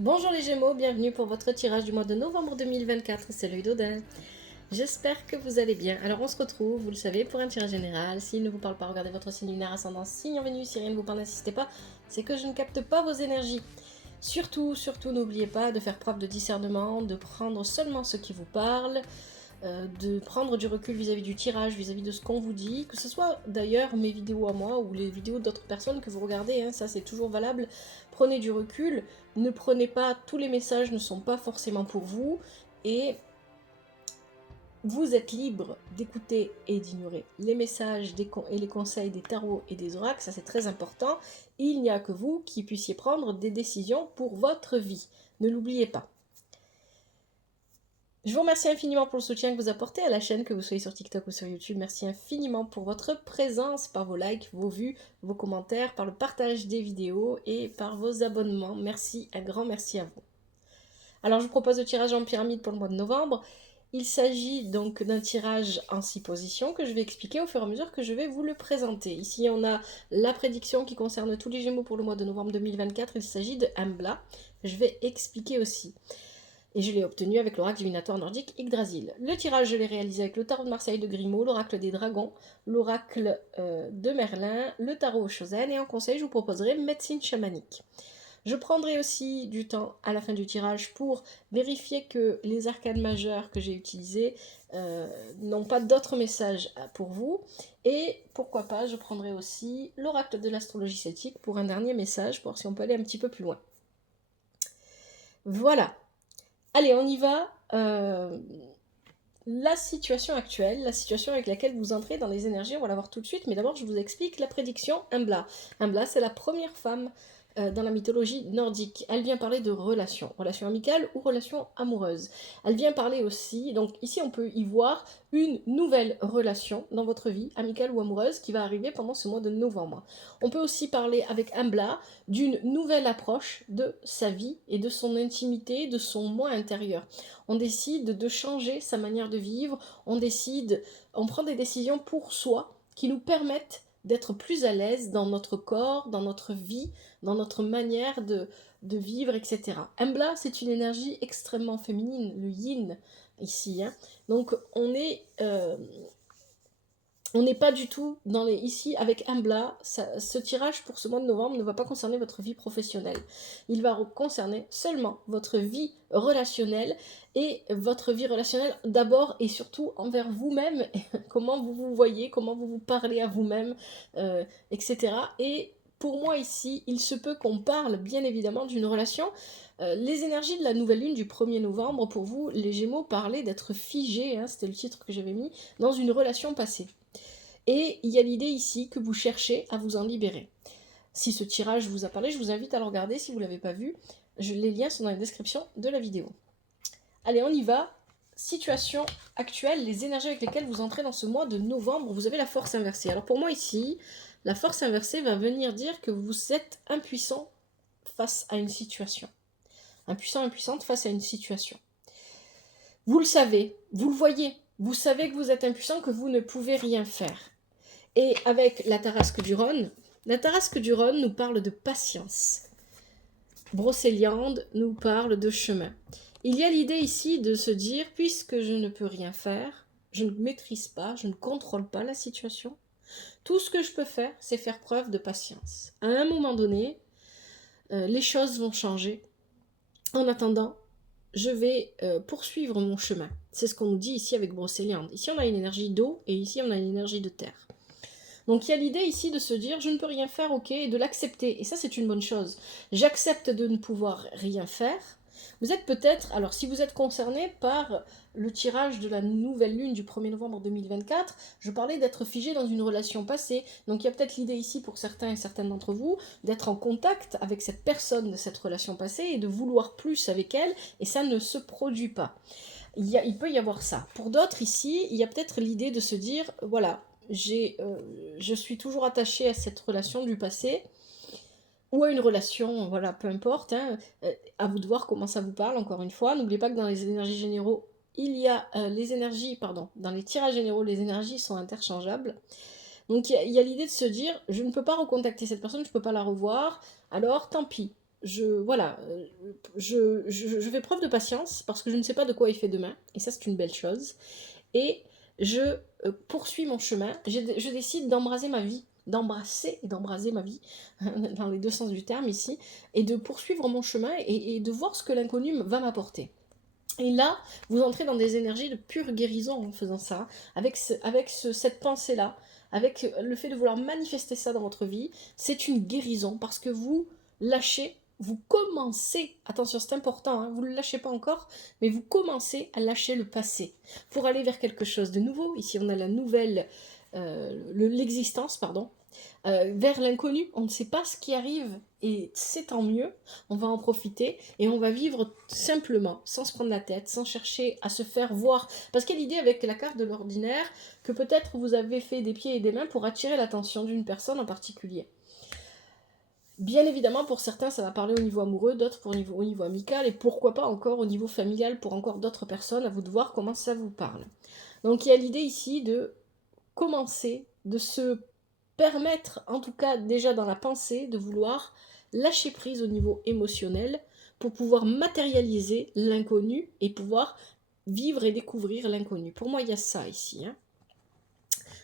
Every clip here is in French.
Bonjour les Gémeaux, bienvenue pour votre tirage du mois de novembre 2024, c'est l'œil d'Odin. J'espère que vous allez bien. Alors on se retrouve, vous le savez, pour un tirage général. S'il ne vous parle pas, regardez votre signe lunaire, ascendant, signe en Vénus. Si rien ne vous parle, n'insistez pas, c'est que je ne capte pas vos énergies. Surtout, n'oubliez pas de faire preuve de discernement, de prendre seulement ce qui vous parle, de prendre du recul vis-à-vis du tirage, vis-à-vis de ce qu'on vous dit, que ce soit d'ailleurs mes vidéos à moi ou les vidéos d'autres personnes que vous regardez, hein, ça c'est toujours valable. Prenez du recul, ne prenez pas, tous les messages ne sont pas forcément pour vous, et vous êtes libre d'écouter et d'ignorer les messages et les conseils des tarots et des oracles, ça c'est très important. Il n'y a que vous qui puissiez prendre des décisions pour votre vie, ne l'oubliez pas. Je vous remercie infiniment pour le soutien que vous apportez à la chaîne, que vous soyez sur TikTok ou sur YouTube. Merci infiniment pour votre présence, par vos likes, vos vues, vos commentaires, par le partage des vidéos et par vos abonnements. Merci, un grand merci à vous. Alors je vous propose le tirage en pyramide pour le mois de novembre. Il s'agit donc d'un tirage en 6 positions que je vais expliquer au fur et à mesure que je vais vous le présenter. Ici on a la prédiction qui concerne tous les Gémeaux pour le mois de novembre 2024. Il s'agit de Embla. Je vais expliquer aussi. Et je l'ai obtenu avec l'oracle divinatoire nordique Yggdrasil. Le tirage, je l'ai réalisé avec le tarot de Marseille de Grimaud, l'oracle des dragons, l'oracle de Merlin, le tarot Chosen, et en conseil, je vous proposerai médecine chamanique. Je prendrai aussi du temps à la fin du tirage pour vérifier que les arcanes majeures que j'ai utilisées n'ont pas d'autres messages pour vous. Et pourquoi pas, je prendrai aussi l'oracle de l'astrologie celtique pour un dernier message, pour voir si on peut aller un petit peu plus loin. Voilà. Allez, on y va. La situation actuelle, la situation avec laquelle vous entrez dans les énergies, on va la voir tout de suite, mais d'abord je vous explique la prédiction Embla. Embla, c'est la première femme dans la mythologie nordique. Elle vient parler de relations amicales ou relations amoureuses. Elle vient parler aussi, donc ici on peut y voir une nouvelle relation dans votre vie, amicale ou amoureuse, qui va arriver pendant ce mois de novembre. On peut aussi parler avec Embla d'une nouvelle approche de sa vie et de son intimité, de son moi intérieur. On décide de changer sa manière de vivre, on prend des décisions pour soi qui nous permettent d'être plus à l'aise dans notre corps, dans notre vie, dans notre manière de vivre, etc. Embla, c'est une énergie extrêmement féminine, le yin, ici. Hein. Donc, on n'est pas du tout dans les... Ici, avec Embla, ce tirage pour ce mois de novembre ne va pas concerner votre vie professionnelle. Il va concerner seulement votre vie relationnelle, et votre vie relationnelle d'abord et surtout envers vous-même, comment vous vous voyez, comment vous vous parlez à vous-même, etc. Et pour moi ici, il se peut qu'on parle bien évidemment d'une relation. Les énergies de la nouvelle lune du 1er novembre, pour vous, les Gémeaux, parlaient d'être figés, hein, c'était le titre que j'avais mis, dans une relation passée. Et il y a l'idée ici que vous cherchez à vous en libérer. Si ce tirage vous a parlé, je vous invite à le regarder si vous ne l'avez pas vu. Les liens sont dans la description de la vidéo. Allez, on y va. Situation actuelle, les énergies avec lesquelles vous entrez dans ce mois de novembre, vous avez la force inversée. Alors pour moi ici, la force inversée va venir dire que vous êtes impuissant face à une situation. Impuissant, impuissante face à une situation. Vous le savez, vous le voyez, vous savez que vous êtes impuissant, que vous ne pouvez rien faire. Et avec la Tarasque du Rhône nous parle de patience. Brocéliande nous parle de chemin. Il y a l'idée ici de se dire, puisque je ne peux rien faire, je ne maîtrise pas, je ne contrôle pas la situation, tout ce que je peux faire, c'est faire preuve de patience. À un moment donné, les choses vont changer. En attendant, je vais poursuivre mon chemin. C'est ce qu'on nous dit ici avec Brocéliande. Ici, on a une énergie d'eau et ici, on a une énergie de terre. Donc il y a l'idée ici de se dire, je ne peux rien faire, ok, et de l'accepter. Et ça, c'est une bonne chose. J'accepte de ne pouvoir rien faire. Vous êtes peut-être, alors si vous êtes concerné par le tirage de la nouvelle lune du 1er novembre 2024, je parlais d'être figé dans une relation passée. Donc il y a peut-être l'idée ici pour certains et certaines d'entre vous d'être en contact avec cette personne de cette relation passée et de vouloir plus avec elle, et ça ne se produit pas. Il peut y avoir ça. Pour d'autres ici, il y a peut-être l'idée de se dire, voilà, je suis toujours attachée à cette relation du passé, ou à une relation, voilà, peu importe, hein, à vous de voir comment ça vous parle, encore une fois. N'oubliez pas que dans les énergies généraux, il y a dans les tirages généraux, les énergies sont interchangeables. Donc il y a l'idée de se dire, je ne peux pas recontacter cette personne, je ne peux pas la revoir, alors tant pis. voilà, je fais preuve de patience parce que je ne sais pas de quoi il fait demain, et ça c'est une belle chose. Et je poursuis mon chemin, je décide d'embraser ma vie, d'embrasser et d'embraser ma vie, dans les deux sens du terme ici, et de poursuivre mon chemin et de voir ce que l'inconnu va m'apporter. Et là, vous entrez dans des énergies de pure guérison en faisant ça, avec cette pensée-là, avec le fait de vouloir manifester ça dans votre vie. C'est une guérison parce que vous lâchez, vous commencez, attention c'est important, hein, vous ne le lâchez pas encore, mais vous commencez à lâcher le passé pour aller vers quelque chose de nouveau. Ici on a la nouvelle, l'existence, pardon, vers l'inconnu. On ne sait pas ce qui arrive et c'est tant mieux. On va en profiter et on va vivre simplement, sans se prendre la tête, sans chercher à se faire voir. Parce qu'il y a l'idée avec la carte de l'ordinaire que peut-être vous avez fait des pieds et des mains pour attirer l'attention d'une personne en particulier. Bien évidemment, pour certains, ça va parler au niveau amoureux, d'autres au niveau amical, et pourquoi pas encore au niveau familial pour encore d'autres personnes. À vous de voir comment ça vous parle. Donc il y a l'idée ici de commencer, de se permettre, en tout cas déjà dans la pensée, de vouloir lâcher prise au niveau émotionnel pour pouvoir matérialiser l'inconnu et pouvoir vivre et découvrir l'inconnu. Pour moi, il y a ça ici. Hein.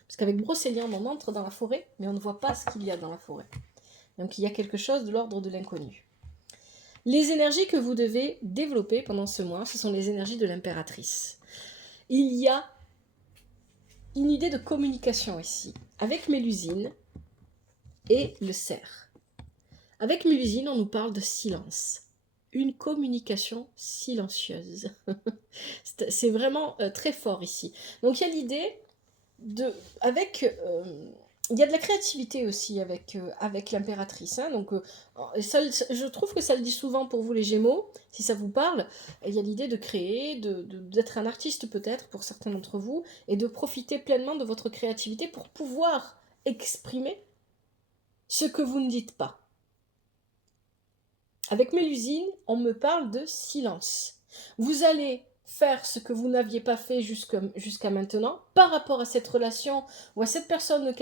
Parce qu'avec Brocéliande, on entre dans la forêt, mais on ne voit pas ce qu'il y a dans la forêt. Donc il y a quelque chose de l'ordre de l'inconnu. Les énergies que vous devez développer pendant ce mois, ce sont les énergies de l'impératrice. Il y a une idée de communication ici, avec Mélusine et le cerf. Avec Mélusine, on nous parle de silence. Une communication silencieuse. C'est vraiment très fort ici. Donc il y a l'idée de... il y a de la créativité aussi avec l'impératrice. Hein, donc, je trouve que ça le dit souvent pour vous les Gémeaux, si ça vous parle. Il y a l'idée de créer, d'être un artiste peut-être pour certains d'entre vous, et de profiter pleinement de votre créativité pour pouvoir exprimer ce que vous ne dites pas. Avec Mélusine, on me parle de silence. Vous allez faire ce que vous n'aviez pas fait jusqu'à maintenant par rapport à cette relation ou à cette personne,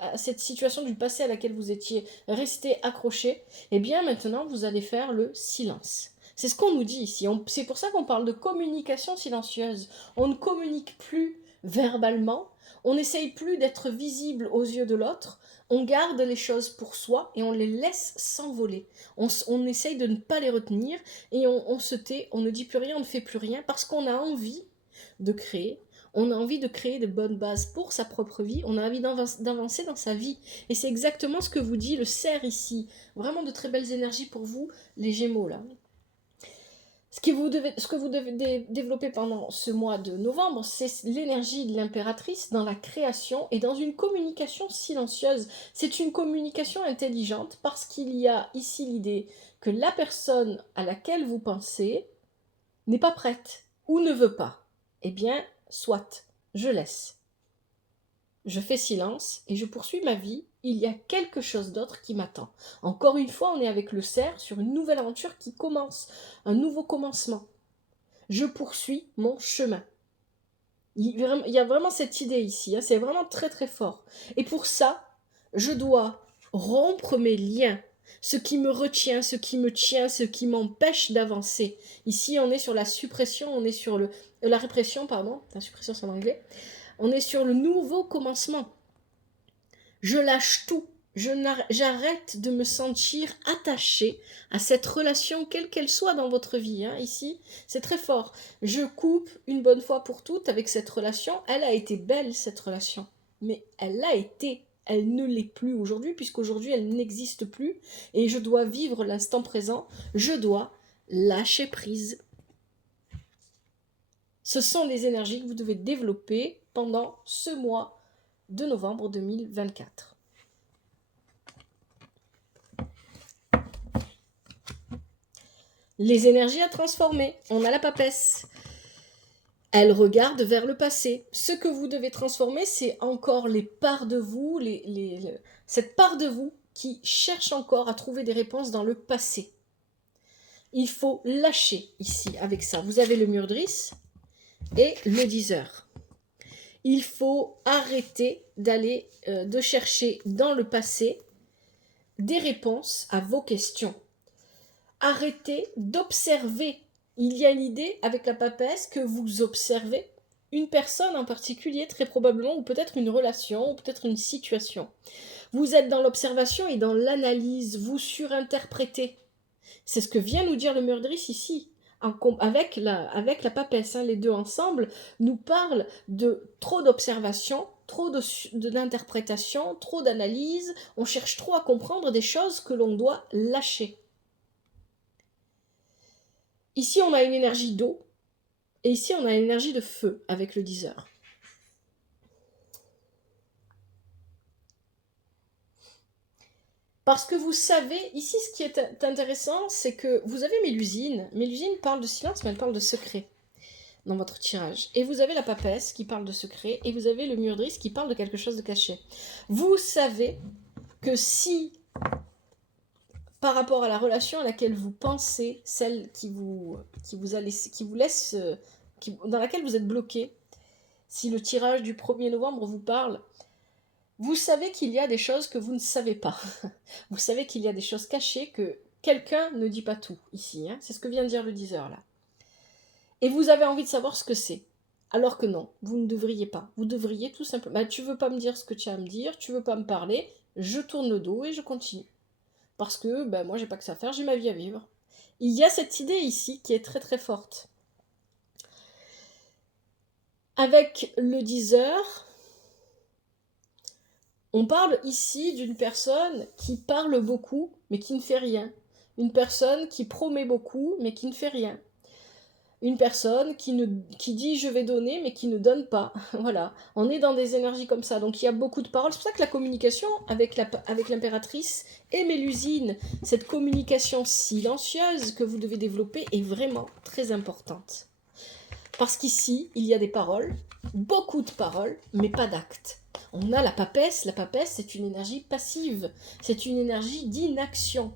à cette situation du passé à laquelle vous étiez resté accroché. Et bien maintenant, vous allez faire le silence. C'est ce qu'on nous dit ici. C'est pour ça qu'on parle de communication silencieuse. On ne communique plus verbalement. On n'essaye plus d'être visible aux yeux de l'autre. On garde les choses pour soi et on les laisse s'envoler. On essaye de ne pas les retenir et on se tait, on ne dit plus rien, on ne fait plus rien parce qu'on a envie de créer. On a envie de créer de bonnes bases pour sa propre vie. On a envie d'avancer dans sa vie. Et c'est exactement ce que vous dit le cerf ici. Vraiment de très belles énergies pour vous, les Gémeaux là. Ce que vous devez développer pendant ce mois de novembre, c'est l'énergie de l'impératrice dans la création et dans une communication silencieuse. C'est une communication intelligente parce qu'il y a ici l'idée que la personne à laquelle vous pensez n'est pas prête ou ne veut pas. Eh bien, soit, je laisse. Je fais silence et je poursuis ma vie. Il y a quelque chose d'autre qui m'attend. Encore une fois, on est avec le cerf sur une nouvelle aventure qui commence, un nouveau commencement. Je poursuis mon chemin. Il y a vraiment cette idée ici, hein, c'est vraiment très très fort. Et pour ça, je dois rompre mes liens, ce qui me retient, ce qui me tient, ce qui m'empêche d'avancer. Ici, on est sur la suppression, on est sur la répression, pardon, la suppression c'est en anglais. On est sur le nouveau commencement. Je lâche tout. J'arrête de me sentir attachée à cette relation, quelle qu'elle soit dans votre vie. Hein, ici, c'est très fort. Je coupe une bonne fois pour toutes avec cette relation. Elle a été belle, cette relation. Mais elle l'a été. Elle ne l'est plus aujourd'hui, puisqu'aujourd'hui, elle n'existe plus. Et je dois vivre l'instant présent. Je dois lâcher prise. Ce sont les énergies que vous devez développer pendant ce mois de novembre 2024. Les énergies à transformer. On a la papesse. Elle regarde vers le passé. Ce que vous devez transformer, c'est encore les parts de vous, cette part de vous qui cherche encore à trouver des réponses dans le passé. Il faut lâcher ici avec ça. Vous avez le Murdris et le 10 heures. Il faut arrêter de chercher dans le passé des réponses à vos questions. Arrêtez d'observer. Il y a l'idée avec la papesse que vous observez une personne en particulier, très probablement, ou peut-être une relation, ou peut-être une situation. Vous êtes dans l'observation et dans l'analyse, vous surinterprétez. C'est ce que vient nous dire le Murdris ici, avec la papesse. Hein, les deux ensemble nous parlent de trop d'observation, trop d'interprétation, trop d'analyse. On cherche trop à comprendre des choses que l'on doit lâcher. Ici, on a une énergie d'eau, et ici, on a une énergie de feu avec le 10 heures. Parce que vous savez, ici, ce qui est intéressant, c'est que vous avez Mélusine. Mélusine parle de silence, mais elle parle de secret dans votre tirage. Et vous avez la papesse qui parle de secret, et vous avez le Murdris qui parle de quelque chose de caché. Vous savez que si, par rapport à la relation à laquelle vous pensez, celle dans laquelle vous êtes bloqué, si le tirage du 1er novembre vous parle, vous savez qu'il y a des choses que vous ne savez pas. Vous savez qu'il y a des choses cachées que quelqu'un ne dit pas tout ici. Hein. C'est ce que vient de dire le 10 heures là. Et vous avez envie de savoir ce que c'est. Alors que non, vous ne devriez pas. Vous devriez tout simplement... tu veux pas me dire ce que tu as à me dire, tu veux pas me parler, je tourne le dos et je continue. Parce que moi j'ai pas que ça à faire, j'ai ma vie à vivre. Il y a cette idée ici qui est très très forte. Avec le 10 heures, on parle ici d'une personne qui parle beaucoup, mais qui ne fait rien. Une personne qui promet beaucoup, mais qui ne fait rien. Une personne qui dit je vais donner, mais qui ne donne pas. Voilà, on est dans des énergies comme ça. Donc il y a beaucoup de paroles. C'est pour ça que la communication avec l'impératrice et Mélusine, cette communication silencieuse que vous devez développer est vraiment très importante. Parce qu'ici, il y a des paroles, beaucoup de paroles, mais pas d'actes. On a la papesse c'est une énergie passive, c'est une énergie d'inaction.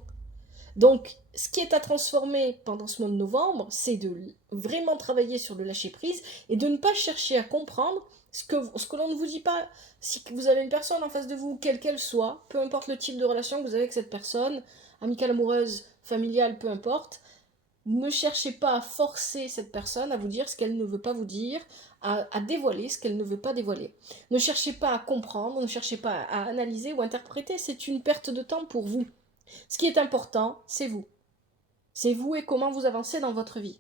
Donc, ce qui est à transformer pendant ce mois de novembre, c'est de vraiment travailler sur le lâcher-prise et de ne pas chercher à comprendre ce que l'on ne vous dit pas. Si vous avez une personne en face de vous, quelle qu'elle soit, peu importe le type de relation que vous avez avec cette personne, amicale, amoureuse, familiale, peu importe, ne cherchez pas à forcer cette personne à vous dire ce qu'elle ne veut pas vous dire, à dévoiler ce qu'elle ne veut pas dévoiler. Ne cherchez pas à comprendre, ne cherchez pas à analyser ou interpréter, c'est une perte de temps pour vous. Ce qui est important, c'est vous. C'est vous et comment vous avancez dans votre vie.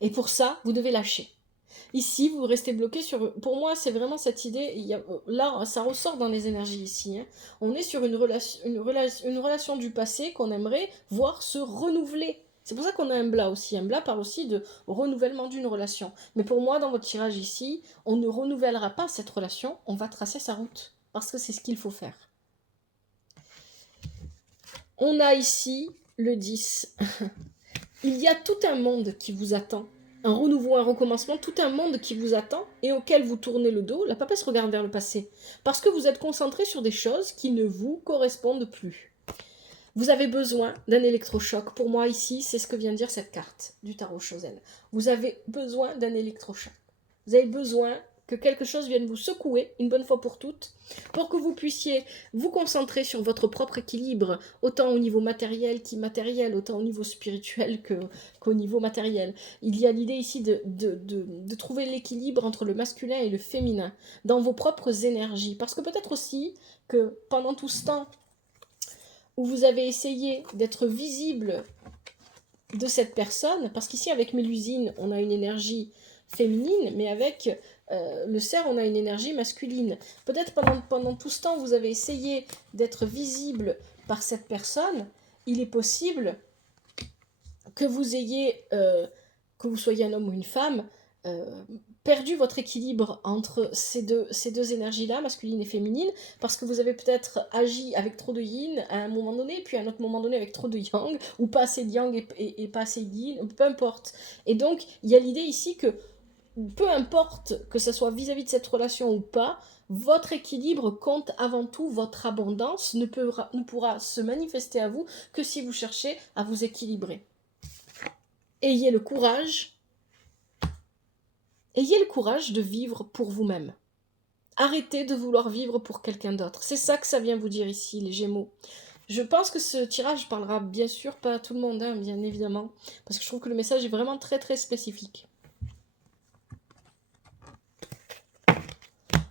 Et pour ça, vous devez lâcher. Ici, vous restez bloqué sur... Pour moi, c'est vraiment cette idée... Là, ça ressort dans les énergies ici. Hein. On est sur une relation du passé qu'on aimerait voir se renouveler. C'est pour ça qu'on a un Bla aussi. Un Bla parle aussi de renouvellement d'une relation. Mais pour moi, dans votre tirage ici, on ne renouvellera pas cette relation, on va tracer sa route. Parce que c'est ce qu'il faut faire. On a ici le 10. Il y a tout un monde qui vous attend. Un renouveau, un recommencement, tout un monde qui vous attend et auquel vous tournez le dos. La papesse regarde vers le passé. Parce que vous êtes concentré sur des choses qui ne vous correspondent plus. Vous avez besoin d'un électrochoc. Pour moi, ici, c'est ce que vient de dire cette carte du tarot Chosen. Vous avez besoin d'un électrochoc. Vous avez besoin que quelque chose vienne vous secouer une bonne fois pour toutes, pour que vous puissiez vous concentrer sur votre propre équilibre, autant au niveau matériel qu'immatériel, autant au niveau spirituel qu'au niveau matériel. Il y a l'idée ici de trouver l'équilibre entre le masculin et le féminin, dans vos propres énergies. Parce que peut-être aussi que pendant tout ce temps où vous avez essayé d'être visible de cette personne, parce qu'ici avec Mélusine, on a une énergie féminine, mais avec le cerf, on a une énergie masculine. Peut-être pendant tout ce temps, vous avez essayé d'être visible par cette personne. Il est possible que vous ayez, que vous soyez un homme ou une femme, perdu votre équilibre entre ces deux énergies-là, masculine et féminine, parce que vous avez peut-être agi avec trop de yin à un moment donné, puis à un autre moment donné avec trop de yang, ou pas assez de yang et pas assez de yin, peu importe. Et donc, il y a l'idée ici que peu importe que ce soit vis-à-vis de cette relation ou pas, votre équilibre compte avant tout, votre abondance ne pourra se manifester à vous que si vous cherchez à vous équilibrer. Ayez le courage de vivre pour vous-même. Arrêtez de vouloir vivre pour quelqu'un d'autre. C'est ça que ça vient vous dire ici, les Gémeaux. Je pense que ce tirage parlera bien sûr pas à tout le monde, hein, bien évidemment, parce que je trouve que le message est vraiment très très spécifique.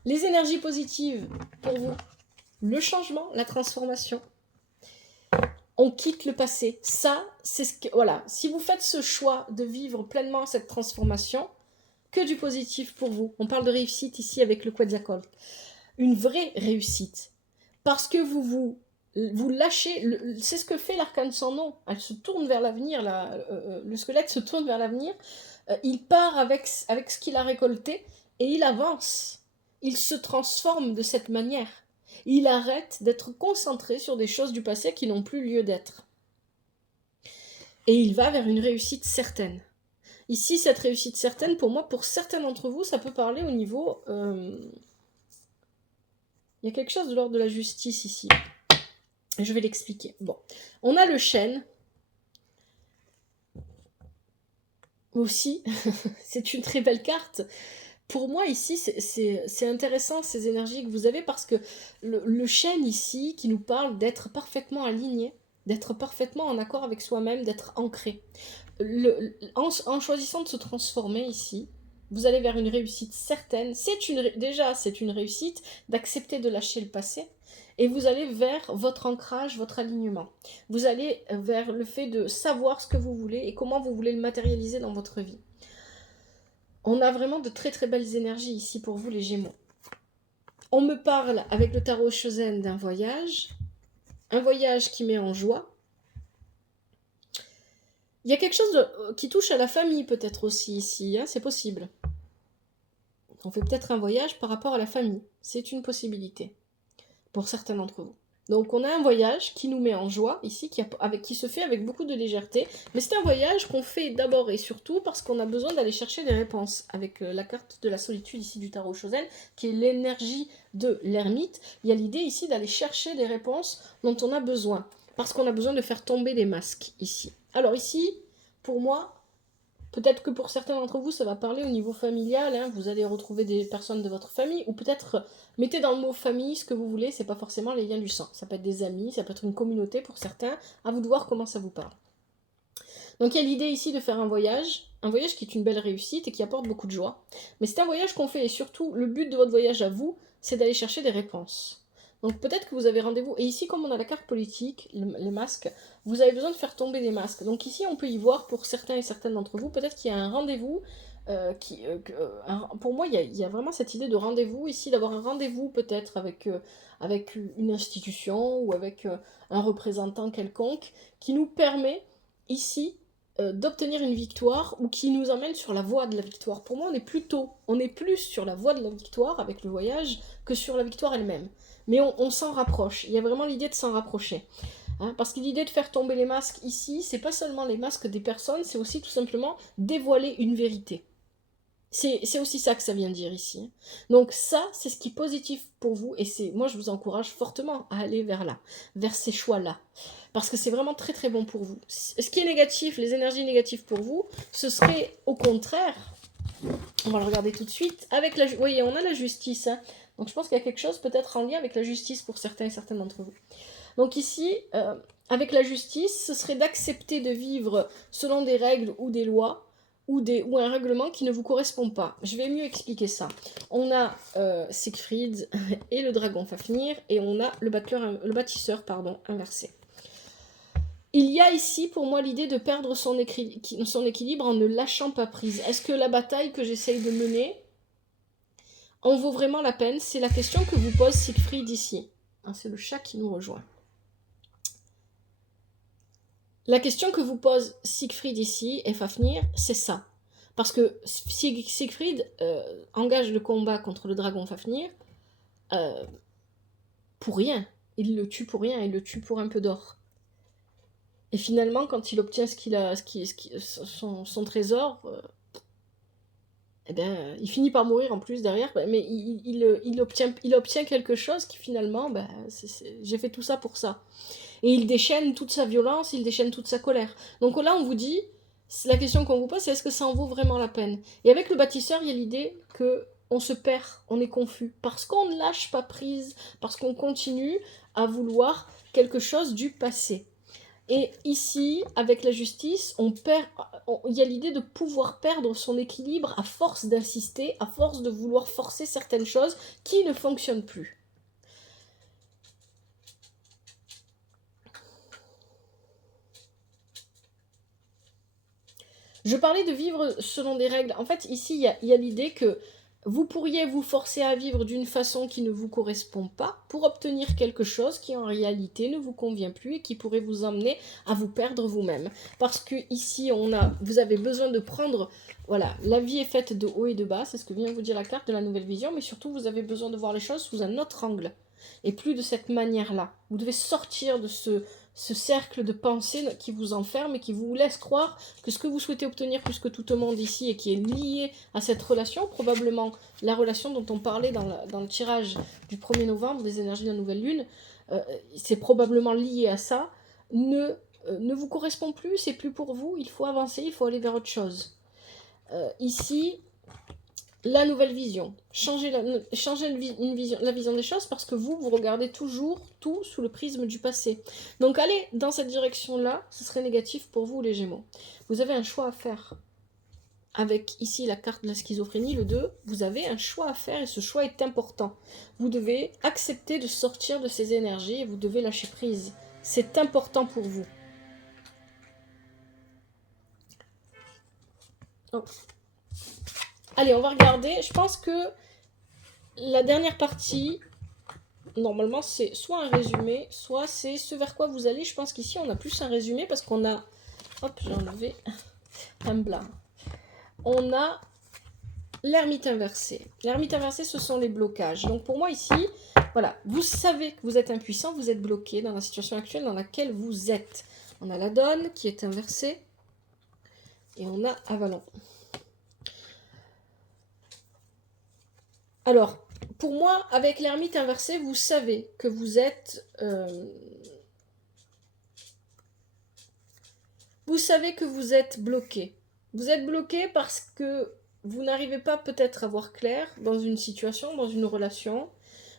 Les énergies positives pour vous, le changement, la transformation. On quitte le passé. Ça, c'est ce que... Voilà, si vous faites ce choix de vivre pleinement cette transformation, que du positif pour vous. On parle de réussite ici avec le Quetzalcoatl. Une vraie réussite. Parce que vous lâchez, c'est ce que fait l'arcane sans nom. Elle se tourne vers l'avenir, le squelette se tourne vers l'avenir. Il part avec ce qu'il a récolté et il avance. Il se transforme de cette manière. Il arrête d'être concentré sur des choses du passé qui n'ont plus lieu d'être. Et il va vers une réussite certaine. Ici, cette réussite certaine, pour moi, pour certains d'entre vous, ça peut parler au niveau... Il y a quelque chose de l'ordre de la justice ici. Je vais l'expliquer. Bon, on a le chêne. Aussi, c'est une très belle carte. Pour moi, ici, c'est intéressant ces énergies que vous avez parce que le chêne ici, qui nous parle d'être parfaitement aligné, d'être parfaitement en accord avec soi-même, d'être ancré. En choisissant de se transformer ici, vous allez vers une réussite certaine. Déjà, c'est une réussite d'accepter de lâcher le passé. Et vous allez vers votre ancrage, votre alignement. Vous allez vers le fait de savoir ce que vous voulez et comment vous voulez le matérialiser dans votre vie. On a vraiment de très très belles énergies ici pour vous les Gémeaux. On me parle avec le tarot Chosen d'un voyage. Un voyage qui met en joie. Il y a quelque chose qui touche à la famille peut-être aussi ici, hein, c'est possible. On fait peut-être un voyage par rapport à la famille. C'est une possibilité pour certains d'entre vous. Donc on a un voyage qui nous met en joie ici, qui se fait avec beaucoup de légèreté. Mais c'est un voyage qu'on fait d'abord et surtout parce qu'on a besoin d'aller chercher des réponses. Avec la carte de la solitude ici du tarot Chosen, qui est l'énergie de l'ermite, il y a l'idée ici d'aller chercher des réponses dont on a besoin. Parce qu'on a besoin de faire tomber des masques ici. Alors ici, pour moi, peut-être que pour certains d'entre vous, ça va parler au niveau familial, hein, vous allez retrouver des personnes de votre famille, ou peut-être, mettez dans le mot famille ce que vous voulez, c'est pas forcément les liens du sang. Ça peut être des amis, ça peut être une communauté pour certains, à vous de voir comment ça vous parle. Donc il y a l'idée ici de faire un voyage qui est une belle réussite et qui apporte beaucoup de joie. Mais c'est un voyage qu'on fait, et surtout, le but de votre voyage à vous, c'est d'aller chercher des réponses. Donc peut-être que vous avez rendez-vous, et ici comme on a la carte politique, les masques, vous avez besoin de faire tomber des masques. Donc ici on peut y voir pour certains et certaines d'entre vous, peut-être qu'il y a un rendez-vous, pour moi il y a vraiment cette idée de rendez-vous ici, d'avoir un rendez-vous peut-être avec une institution ou avec un représentant quelconque, qui nous permet ici d'obtenir une victoire ou qui nous emmène sur la voie de la victoire. Pour moi on est plus sur la voie de la victoire avec le voyage que sur la victoire elle-même. Mais on s'en rapproche. Il y a vraiment l'idée de s'en rapprocher. Hein, parce que l'idée de faire tomber les masques ici, c'est pas seulement les masques des personnes, c'est aussi tout simplement dévoiler une vérité. C'est aussi ça que ça vient dire ici. Donc ça, c'est ce qui est positif pour vous. Et moi, je vous encourage fortement à aller vers là, vers ces choix-là. Parce que c'est vraiment très très bon pour vous. Ce qui est négatif, les énergies négatives pour vous, ce serait au contraire, on va le regarder tout de suite, avec la... Vous voyez, on a la justice, hein. Donc je pense qu'il y a quelque chose peut-être en lien avec la justice pour certains et certaines d'entre vous. Donc ici, avec la justice, ce serait d'accepter de vivre selon des règles ou des lois ou un règlement qui ne vous correspond pas. Je vais mieux expliquer ça. On a Siegfried et le dragon Fafnir, et on a le bâtisseur inversé. Il y a ici pour moi l'idée de perdre son équilibre en ne lâchant pas prise. Est-ce que la bataille que j'essaye de mener en vaut vraiment la peine? C'est la question que vous pose Siegfried ici. Hein, c'est le chat qui nous rejoint. La question que vous pose Siegfried ici et Fafnir, c'est ça. Parce que Siegfried engage le combat contre le dragon Fafnir pour rien. Il le tue pour rien, il le tue pour un peu d'or. Et finalement, quand il obtient son trésor, eh ben, il finit par mourir en plus derrière, mais il obtient quelque chose qui finalement, j'ai fait tout ça pour ça. Et il déchaîne toute sa violence, il déchaîne toute sa colère. Donc là, on vous dit, la question qu'on vous pose, c'est est-ce que ça en vaut vraiment la peine? Et avec le bâtisseur, il y a l'idée que on se perd, on est confus, parce qu'on ne lâche pas prise, parce qu'on continue à vouloir quelque chose du passé. Et ici, avec la justice, il y a l'idée de pouvoir perdre son équilibre à force d'insister, à force de vouloir forcer certaines choses qui ne fonctionnent plus. Je parlais de vivre selon des règles. En fait, ici, il y a l'idée que vous pourriez vous forcer à vivre d'une façon qui ne vous correspond pas pour obtenir quelque chose qui en réalité ne vous convient plus et qui pourrait vous emmener à vous perdre vous-même. Parce que ici, vous avez besoin de prendre... Voilà, la vie est faite de haut et de bas, c'est ce que vient vous dire la carte de la nouvelle vision, mais surtout vous avez besoin de voir les choses sous un autre angle et plus de cette manière-là. Vous devez sortir de ce cercle de pensée qui vous enferme et qui vous laisse croire que ce que vous souhaitez obtenir plus que tout au monde ici et qui est lié à cette relation, probablement la relation dont on parlait dans le tirage du 1er novembre des énergies de la nouvelle lune, c'est probablement lié à ça, ne vous correspond plus, c'est plus pour vous, il faut avancer, il faut aller vers autre chose. Ici, la nouvelle vision. Changez la vision des choses parce que vous regardez toujours tout sous le prisme du passé. Donc allez dans cette direction-là, ce serait négatif pour vous les Gémeaux. Vous avez un choix à faire. Avec ici la carte de la schizophrénie, le 2, vous avez un choix à faire et ce choix est important. Vous devez accepter de sortir de ces énergies et vous devez lâcher prise. C'est important pour vous. Oh. Allez, on va regarder. Je pense que la dernière partie, normalement, c'est soit un résumé, soit c'est ce vers quoi vous allez. Je pense qu'ici, on a plus un résumé parce qu'on a... Hop, j'ai enlevé un blanc. On a l'ermite inversé. L'ermite inversé, ce sont les blocages. Donc pour moi, ici, voilà, vous savez que vous êtes impuissant, vous êtes bloqué dans la situation actuelle dans laquelle vous êtes. On a la donne qui est inversée et on a Avalon. Alors, pour moi, avec l'ermite inversé, vous savez que vous êtes... vous savez que vous êtes bloqué. Vous êtes bloqué parce que vous n'arrivez pas peut-être à voir clair dans une situation, dans une relation.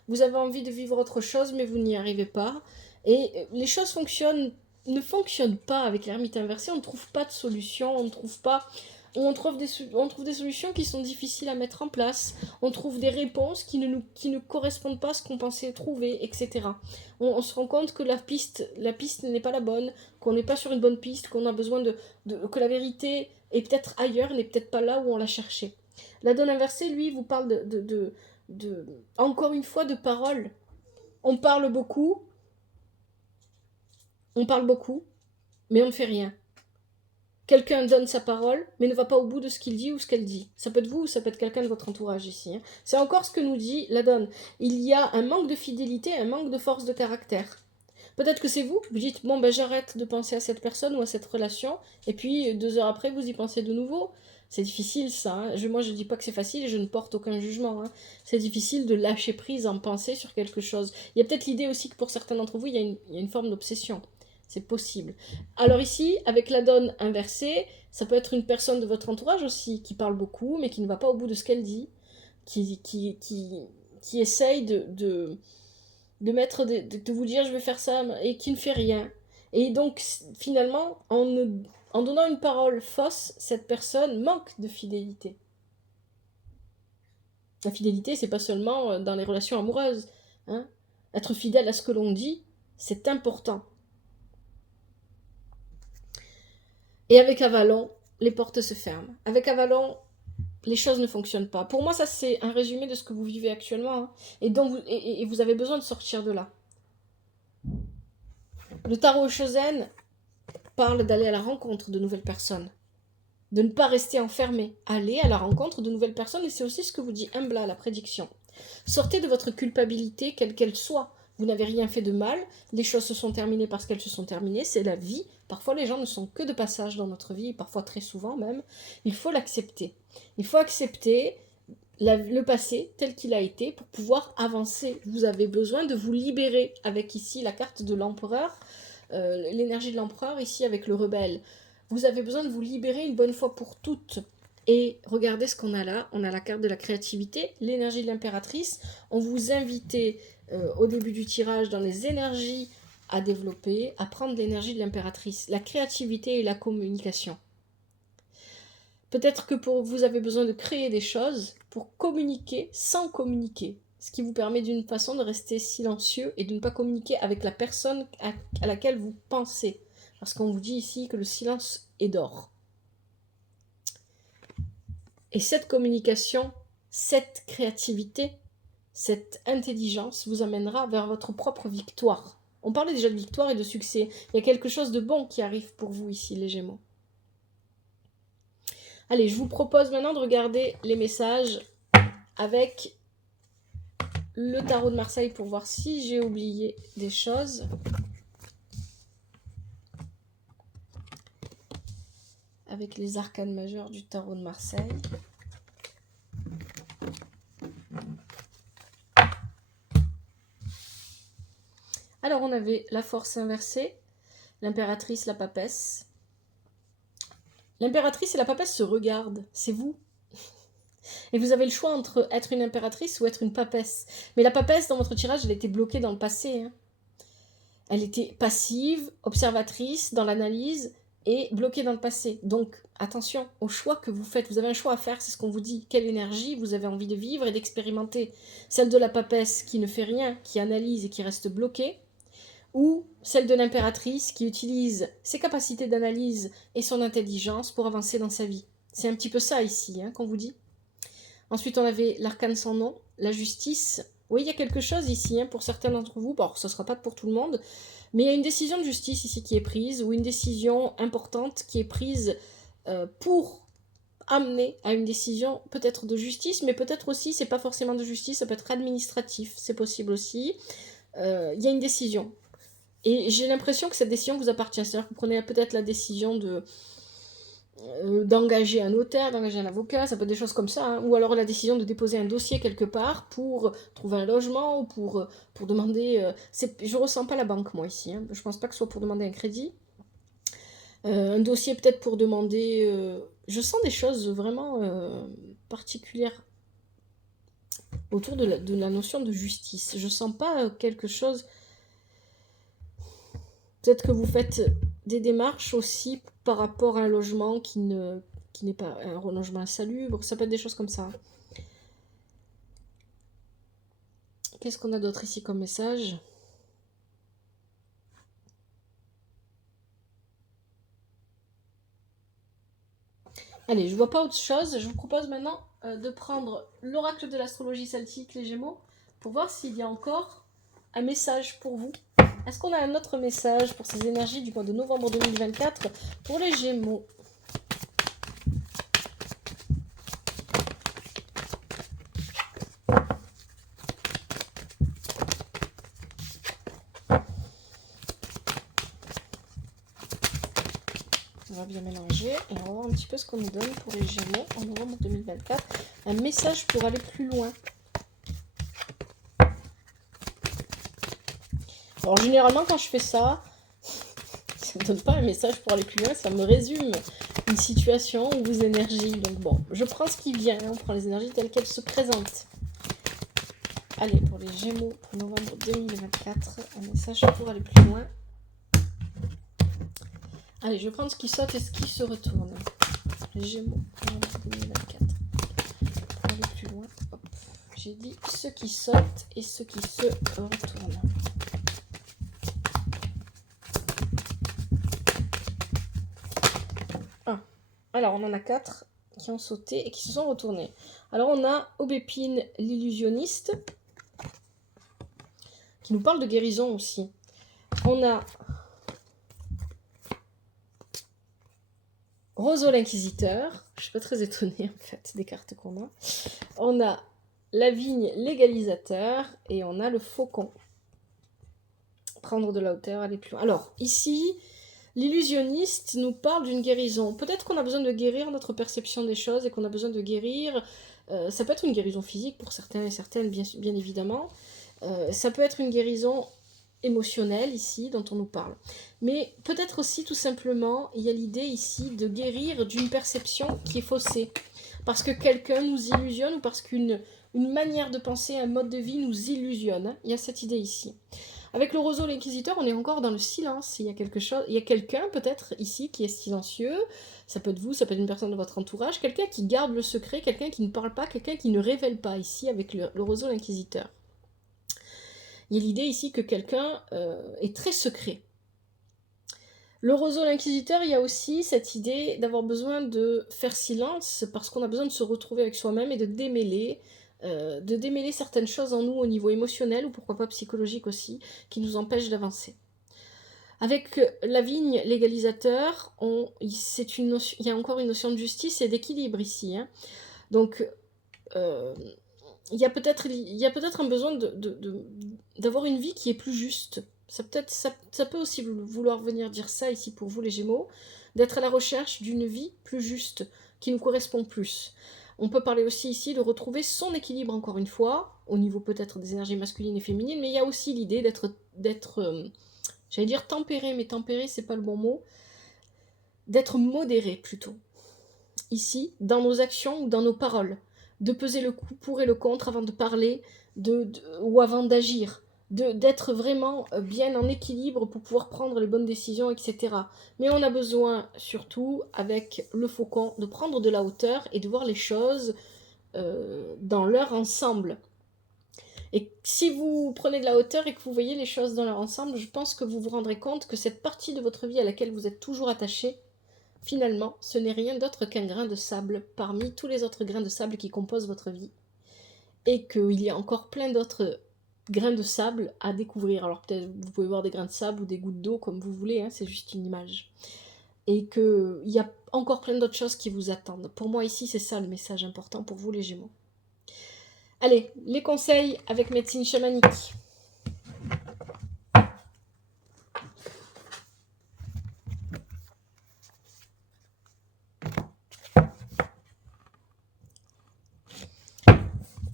Vous avez envie de vivre autre chose, mais vous n'y arrivez pas. Et les choses ne fonctionnent pas avec l'ermite inversé. On ne trouve pas de solution, on trouve des solutions qui sont difficiles à mettre en place. On trouve des réponses qui ne correspondent pas à ce qu'on pensait trouver, etc. On se rend compte que la piste n'est pas la bonne, qu'on n'est pas sur une bonne piste, qu'on a besoin que la vérité est peut-être ailleurs, n'est peut-être pas là où on l'a cherchée. La donne inversée, lui, vous parle encore une fois de paroles. On parle beaucoup, mais on ne fait rien. Quelqu'un donne sa parole, mais ne va pas au bout de ce qu'il dit ou ce qu'elle dit. Ça peut être vous ou ça peut être quelqu'un de votre entourage ici. Hein. C'est encore ce que nous dit la donne. Il y a un manque de fidélité, un manque de force de caractère. Peut-être que c'est vous dites, bon ben j'arrête de penser à cette personne ou à cette relation, et puis 2 heures après vous y pensez de nouveau. C'est difficile ça, hein. Moi je dis pas que c'est facile et je ne porte aucun jugement. Hein. C'est difficile de lâcher prise en pensée sur quelque chose. Il y a peut-être l'idée aussi que pour certains d'entre vous, il y a une forme d'obsession. C'est possible. Alors ici, avec la donne inversée, ça peut être une personne de votre entourage aussi, qui parle beaucoup, mais qui ne va pas au bout de ce qu'elle dit, qui essaye de vous dire je vais faire ça, et qui ne fait rien. Et donc, finalement, en donnant une parole fausse, cette personne manque de fidélité. La fidélité, c'est pas seulement dans les relations amoureuses. Hein. Être fidèle à ce que l'on dit, c'est important. Et avec Avalon, les portes se ferment. Avec Avalon, les choses ne fonctionnent pas. Pour moi, ça, c'est un résumé de ce que vous vivez actuellement. Hein, et vous avez besoin de sortir de là. Le tarot Shosen parle d'aller à la rencontre de nouvelles personnes. De ne pas rester enfermé. Aller à la rencontre de nouvelles personnes. Et c'est aussi ce que vous dit Mbla, la prédiction. Sortez de votre culpabilité, quelle qu'elle soit. Vous n'avez rien fait de mal. Les choses se sont terminées parce qu'elles se sont terminées. C'est la vie. Parfois, les gens ne sont que de passage dans notre vie. Parfois, très souvent même. Il faut l'accepter. Il faut accepter le passé tel qu'il a été pour pouvoir avancer. Vous avez besoin de vous libérer. Avec ici la carte de l'empereur. L'énergie de l'empereur, ici avec le rebelle. Vous avez besoin de vous libérer une bonne fois pour toutes. Et regardez ce qu'on a là. On a la carte de la créativité, l'énergie de l'impératrice. On vous invitait au début du tirage dans les énergies à développer, à prendre l'énergie de l'impératrice, la créativité et la communication. Peut-être que vous avez besoin de créer des choses pour communiquer sans communiquer, ce qui vous permet d'une façon de rester silencieux et de ne pas communiquer avec la personne à laquelle vous pensez. Parce qu'on vous dit ici que le silence est d'or. Et cette communication, cette créativité, cette intelligence vous amènera vers votre propre victoire. On parlait déjà de victoire et de succès. Il y a quelque chose de bon qui arrive pour vous ici, les Gémeaux. Allez, je vous propose maintenant de regarder les messages avec le tarot de Marseille pour voir si j'ai oublié des choses. Avec les arcanes majeures du tarot de Marseille. Alors, on avait la force inversée, l'impératrice, la papesse. L'impératrice et la papesse se regardent, c'est vous. Et vous avez le choix entre être une impératrice ou être une papesse. Mais la papesse, dans votre tirage, elle était bloquée dans le passé. Hein. Elle était passive, observatrice dans l'analyse et bloquée dans le passé. Donc, attention au choix que vous faites. Vous avez un choix à faire, c'est ce qu'on vous dit. Quelle énergie vous avez envie de vivre et d'expérimenter. Celle de la papesse qui ne fait rien, qui analyse et qui reste bloquée. Ou celle de l'impératrice qui utilise ses capacités d'analyse et son intelligence pour avancer dans sa vie. C'est un petit peu ça ici, hein, qu'on vous dit. Ensuite, on avait l'arcane sans nom, la justice. Oui, il y a quelque chose ici, hein, pour certains d'entre vous. Bon, ce ne sera pas pour tout le monde, mais il y a une décision de justice ici qui est prise, ou une décision importante qui est prise pour amener à une décision peut-être de justice, mais peut-être aussi, c'est pas forcément de justice, ça peut être administratif, c'est possible aussi. Il y a une décision. Et j'ai l'impression que cette décision vous appartient. C'est-à-dire que vous prenez peut-être la décision d'engager un notaire, d'engager un avocat, ça peut être des choses comme ça, hein. Ou alors la décision de déposer un dossier quelque part pour trouver un logement ou pour demander... je ressens pas la banque, moi, ici. Hein. Je pense pas que ce soit pour demander un crédit. Un dossier peut-être pour demander... je sens des choses vraiment particulières autour de la notion de justice. Je sens pas quelque chose... Peut-être que vous faites des démarches aussi par rapport à un logement qui n'est pas un logement insalubre. Ça peut être des choses comme ça. Qu'est-ce qu'on a d'autre ici comme message ? Allez, je vois pas autre chose. Je vous propose maintenant de prendre l'oracle de l'astrologie celtique, les Gémeaux, pour voir s'il y a encore un message pour vous. Est-ce qu'on a un autre message pour ces énergies du mois de novembre 2024 pour les Gémeaux ? On va bien mélanger et on va voir un petit peu ce qu'on nous donne pour les Gémeaux en novembre 2024. Un message pour aller plus loin. Alors généralement quand je fais ça, ça ne me donne pas un message pour aller plus loin, ça me résume une situation ou vos énergies. Donc bon, je prends ce qui vient, on prend les énergies telles qu'elles se présentent. Allez, pour les Gémeaux, pour novembre 2024, un message pour aller plus loin. Allez, je vais prendre ce qui saute et ce qui se retourne. Les Gémeaux, novembre 2024. Pour aller plus loin, hop. J'ai dit ce qui saute et ce qui se retourne. Alors, on en a 4 qui ont sauté et qui se sont retournés. Alors, on a Aubépine, l'illusionniste, qui nous parle de guérison aussi. On a Roseau, l'inquisiteur. Je ne suis pas très étonnée, en fait, des cartes qu'on a. On a la vigne, l'égalisateur. Et on a le faucon. Prendre de la hauteur, aller plus loin. Alors, ici... L'illusionniste nous parle d'une guérison. Peut-être qu'on a besoin de guérir notre perception des choses et qu'on a besoin de guérir. Ça peut être une guérison physique pour certains et certaines, bien évidemment. Ça peut être une guérison émotionnelle ici, dont on nous parle. Mais peut-être aussi, tout simplement, il y a l'idée ici de guérir d'une perception qui est faussée. Parce que quelqu'un nous illusionne ou parce qu'une manière de penser, un mode de vie nous illusionne. Il y a cette idée ici. Avec le roseau l'inquisiteur, on est encore dans le silence. Il y a quelque chose, il y a quelqu'un peut-être ici qui est silencieux. Ça peut être vous, ça peut être une personne de votre entourage, quelqu'un qui garde le secret, quelqu'un qui ne parle pas, quelqu'un qui ne révèle pas ici avec le roseau l'inquisiteur. Il y a l'idée ici que quelqu'un est très secret. Le roseau l'inquisiteur, il y a aussi cette idée d'avoir besoin de faire silence parce qu'on a besoin de se retrouver avec soi-même et de démêler certaines choses en nous au niveau émotionnel ou pourquoi pas psychologique aussi, qui nous empêchent d'avancer. Avec la vigne légalisateur, il y a encore une notion de justice et d'équilibre ici. Hein. Donc, il y a peut-être un besoin d'avoir une vie qui est plus juste. Ça peut aussi vouloir venir dire ça ici pour vous les Gémeaux, d'être à la recherche d'une vie plus juste, qui nous correspond plus. On peut parler aussi ici de retrouver son équilibre encore une fois, au niveau peut-être des énergies masculines et féminines, mais il y a aussi l'idée d'être j'allais dire tempéré, mais tempéré c'est pas le bon mot, d'être modéré plutôt. Ici, dans nos actions ou dans nos paroles, de peser le pour et le contre avant de parler ou avant d'agir, d'être vraiment bien en équilibre pour pouvoir prendre les bonnes décisions, etc. Mais on a besoin, surtout, avec le faucon, de prendre de la hauteur et de voir les choses dans leur ensemble. Et si vous prenez de la hauteur et que vous voyez les choses dans leur ensemble, je pense que vous vous rendrez compte que cette partie de votre vie à laquelle vous êtes toujours attaché, finalement, ce n'est rien d'autre qu'un grain de sable parmi tous les autres grains de sable qui composent votre vie. Et qu'il y a encore plein d'autres grains de sable à découvrir. Alors peut-être vous pouvez voir des grains de sable ou des gouttes d'eau comme vous voulez, hein, c'est juste une image. Et qu'il y a encore plein d'autres choses qui vous attendent. Pour moi ici, c'est ça le message important pour vous les Gémeaux. Allez, les conseils avec médecine chamanique.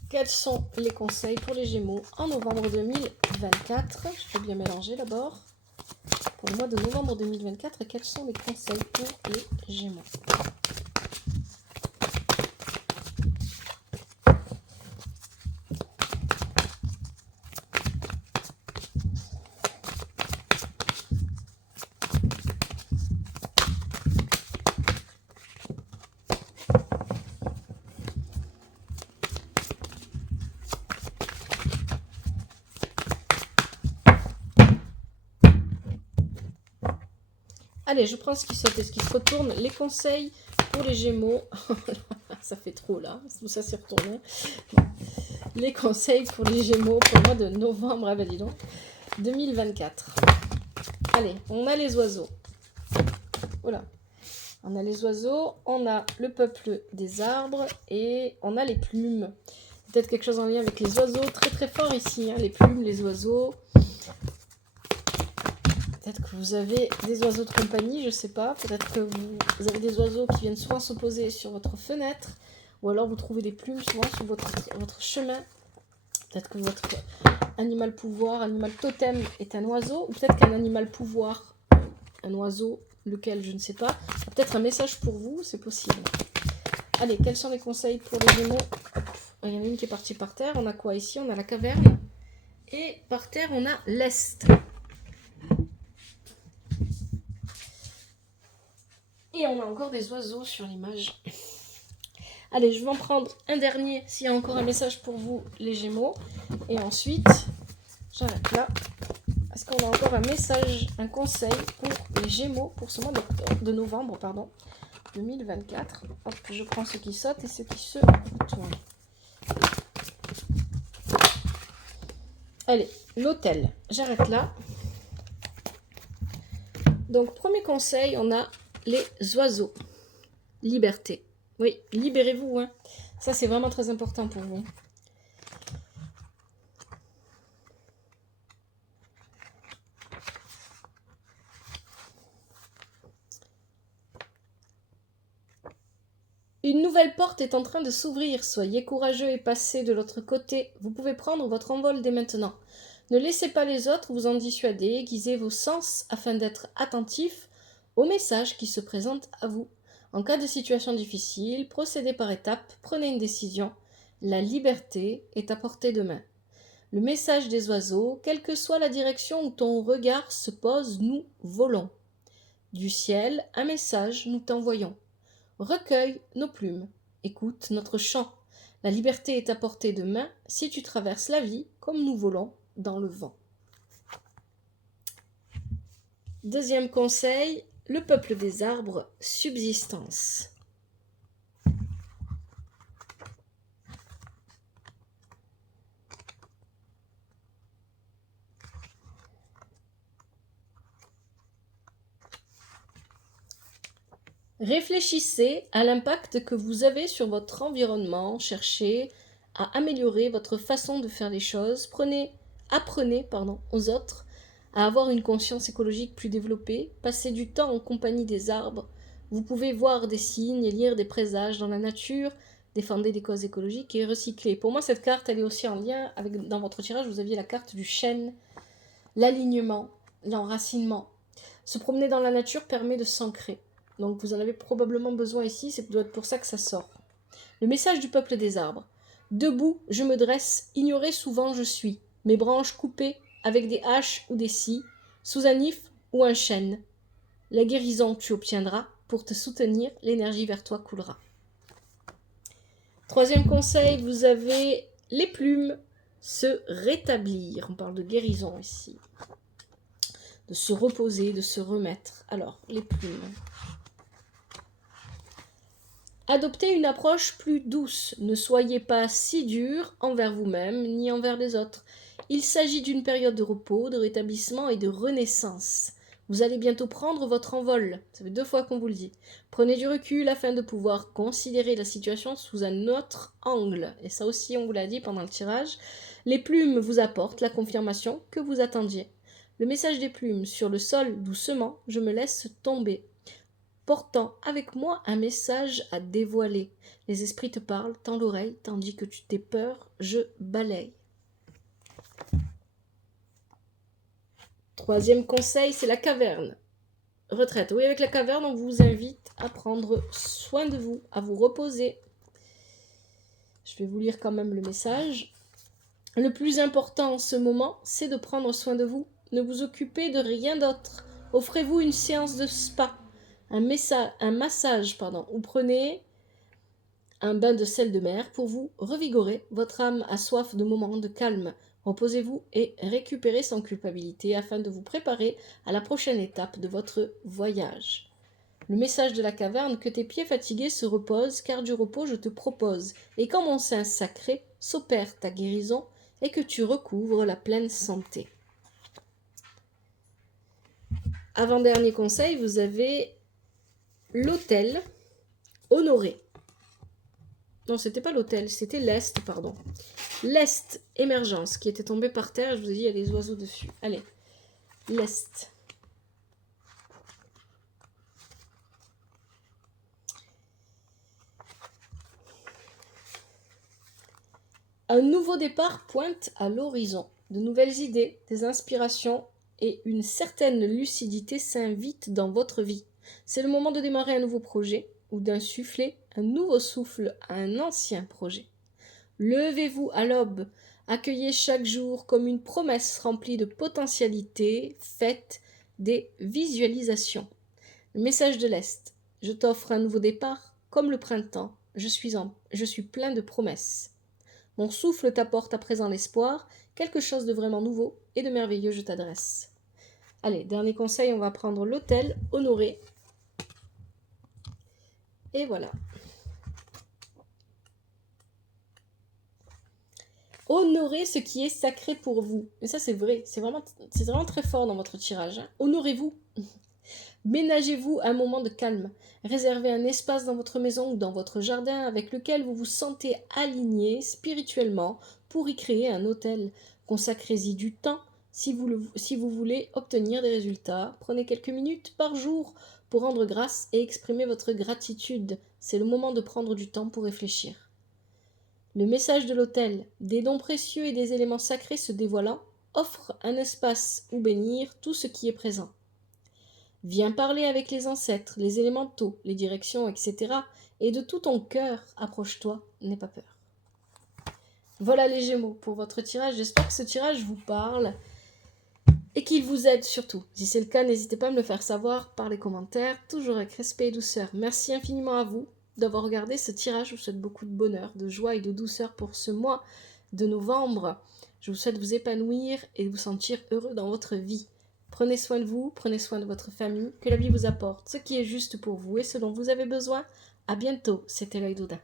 Quels sont les conseils pour les Gémeaux en novembre 2024? Je vais bien mélanger d'abord. Pour le mois de novembre 2024, quels sont les conseils pour les Gémeaux? Allez, je prends ce qui saute et ce qui se retourne. Les conseils pour les Gémeaux. Ça fait trop là, tout ça s'est retourné. Les conseils pour les Gémeaux pour le mois de novembre, ah ben dis donc, 2024. Allez, on a les oiseaux. Voilà. On a les oiseaux, on a le peuple des arbres et on a les plumes. Peut-être quelque chose en lien avec les oiseaux, très très fort ici, hein, les plumes, les oiseaux. Peut-être que vous avez des oiseaux de compagnie, je sais pas. Peut-être que vous avez des oiseaux qui viennent souvent se poser sur votre fenêtre. Ou alors vous trouvez des plumes souvent sur votre chemin. Peut-être que votre animal pouvoir, animal totem est un oiseau. Ou peut-être qu'un animal pouvoir, un oiseau, lequel je ne sais pas. Peut-être un message pour vous, c'est possible. Allez, quels sont les conseils pour les Gémeaux? Hop, il y en a une qui est partie par terre. On a quoi ici? On a la caverne. Et par terre, on a l'Est. Et on a encore des oiseaux sur l'image. Allez, je vais en prendre un dernier s'il y a encore un message pour vous, les Gémeaux. Et ensuite, j'arrête là. Est-ce qu'on a encore un message, un conseil pour les Gémeaux pour ce mois de novembre, 2024. Hop, je prends ce qui saute et ce qui se retourne. Allez, l'hôtel. J'arrête là. Donc, premier conseil, on a les oiseaux. Liberté. Oui, libérez-vous. Hein. Ça, c'est vraiment très important pour vous. Une nouvelle porte est en train de s'ouvrir. Soyez courageux et passez de l'autre côté. Vous pouvez prendre votre envol dès maintenant. Ne laissez pas les autres vous en dissuader. Aiguisez vos sens afin d'être attentif aux messages qui se présentent à vous. En cas de situation difficile, procédez par étapes, prenez une décision. La liberté est à portée de main. Le message des oiseaux, quelle que soit la direction où ton regard se pose, nous volons. Du ciel, un message nous t'envoyons. Recueille nos plumes, écoute notre chant. La liberté est à portée de main si tu traverses la vie comme nous volons dans le vent. Deuxième conseil, le peuple des arbres, subsistance. Réfléchissez à l'impact que vous avez sur votre environnement, cherchez à améliorer votre façon de faire les choses, apprenez aux autres à avoir une conscience écologique plus développée, passez du temps en compagnie des arbres, vous pouvez voir des signes et lire des présages dans la nature, défendez des causes écologiques et recyclez. Pour moi, cette carte, elle est aussi en lien avec, dans votre tirage, vous aviez la carte du chêne, l'alignement, l'enracinement. Se promener dans la nature permet de s'ancrer. Donc vous en avez probablement besoin ici, c'est doit être pour ça que ça sort. Le message du peuple des arbres. Debout, je me dresse, ignoré souvent je suis. Mes branches coupées avec des haches ou des scies, sous un if ou un chêne. La guérison tu obtiendras, pour te soutenir, l'énergie vers toi coulera. Troisième conseil, vous avez les plumes, se rétablir. On parle de guérison ici. De se reposer, de se remettre. Alors, les plumes. Adoptez une approche plus douce. Ne soyez pas si dur envers vous-même ni envers les autres. Il s'agit d'une période de repos, de rétablissement et de renaissance. Vous allez bientôt prendre votre envol. Ça fait 2 fois qu'on vous le dit. Prenez du recul afin de pouvoir considérer la situation sous un autre angle. Et ça aussi, on vous l'a dit pendant le tirage. Les plumes vous apportent la confirmation que vous attendiez. Le message des plumes sur le sol doucement, je me laisse tomber. Portant avec moi un message à dévoiler. Les esprits te parlent, tends l'oreille, tandis que tu t'es peur, je balaye. Troisième conseil, c'est la caverne. Retraite. Oui, avec la caverne, on vous invite à prendre soin de vous, à vous reposer. Je vais vous lire quand même le message. Le plus important en ce moment, c'est de prendre soin de vous. Ne vous occupez de rien d'autre. Offrez-vous une séance de spa. Un massage, ou prenez un bain de sel de mer pour vous revigorer. Votre âme a soif de moments de calme. Reposez-vous et récupérez sans culpabilité afin de vous préparer à la prochaine étape de votre voyage. Le message de la caverne, que tes pieds fatigués se reposent, car du repos je te propose. Et quand mon sein sacré s'opère ta guérison et que tu recouvres la pleine santé. Avant-dernier conseil, vous avez l'hôtel honoré. Non, c'était pas l'hôtel, c'était l'Est, pardon. L'Est, émergence, qui était tombé par terre. Je vous ai dit, il y a les oiseaux dessus. Allez, l'Est. Un nouveau départ pointe à l'horizon. De nouvelles idées, des inspirations et une certaine lucidité s'invitent dans votre vie. C'est le moment de démarrer un nouveau projet ou d'insuffler un nouveau souffle à un ancien projet. Levez-vous à l'aube, accueillez chaque jour comme une promesse remplie de potentialités, faites des visualisations. Le message de l'Est. Je t'offre un nouveau départ, comme le printemps, je suis plein de promesses. Mon souffle t'apporte à présent l'espoir, quelque chose de vraiment nouveau et de merveilleux je t'adresse. Allez, dernier conseil, on va prendre l'hôtel honoré. Et voilà. Honorez ce qui est sacré pour vous. Et ça, c'est vrai. C'est vraiment très fort dans votre tirage. Hein. Honorez-vous. Ménagez-vous un moment de calme. Réservez un espace dans votre maison ou dans votre jardin avec lequel vous vous sentez aligné spirituellement pour y créer un hôtel. Consacrez-y du temps si vous voulez obtenir des résultats. Prenez quelques minutes par jour pour rendre grâce et exprimer votre gratitude. C'est le moment de prendre du temps pour réfléchir. Le message de l'autel, des dons précieux et des éléments sacrés se dévoilant, offre un espace où bénir tout ce qui est présent. Viens parler avec les ancêtres, les élémentaux, les directions, etc. Et de tout ton cœur, approche-toi, n'aie pas peur. Voilà les Gémeaux pour votre tirage. J'espère que ce tirage vous parle et qu'il vous aide surtout. Si c'est le cas, n'hésitez pas à me le faire savoir par les commentaires, toujours avec respect et douceur. Merci infiniment à vous d'avoir regardé ce tirage. Je vous souhaite beaucoup de bonheur, de joie et de douceur pour ce mois de novembre. Je vous souhaite vous épanouir et de vous sentir heureux dans votre vie. Prenez soin de vous, prenez soin de votre famille, que la vie vous apporte ce qui est juste pour vous et ce dont vous avez besoin. À bientôt, c'était l'œil d'Odin.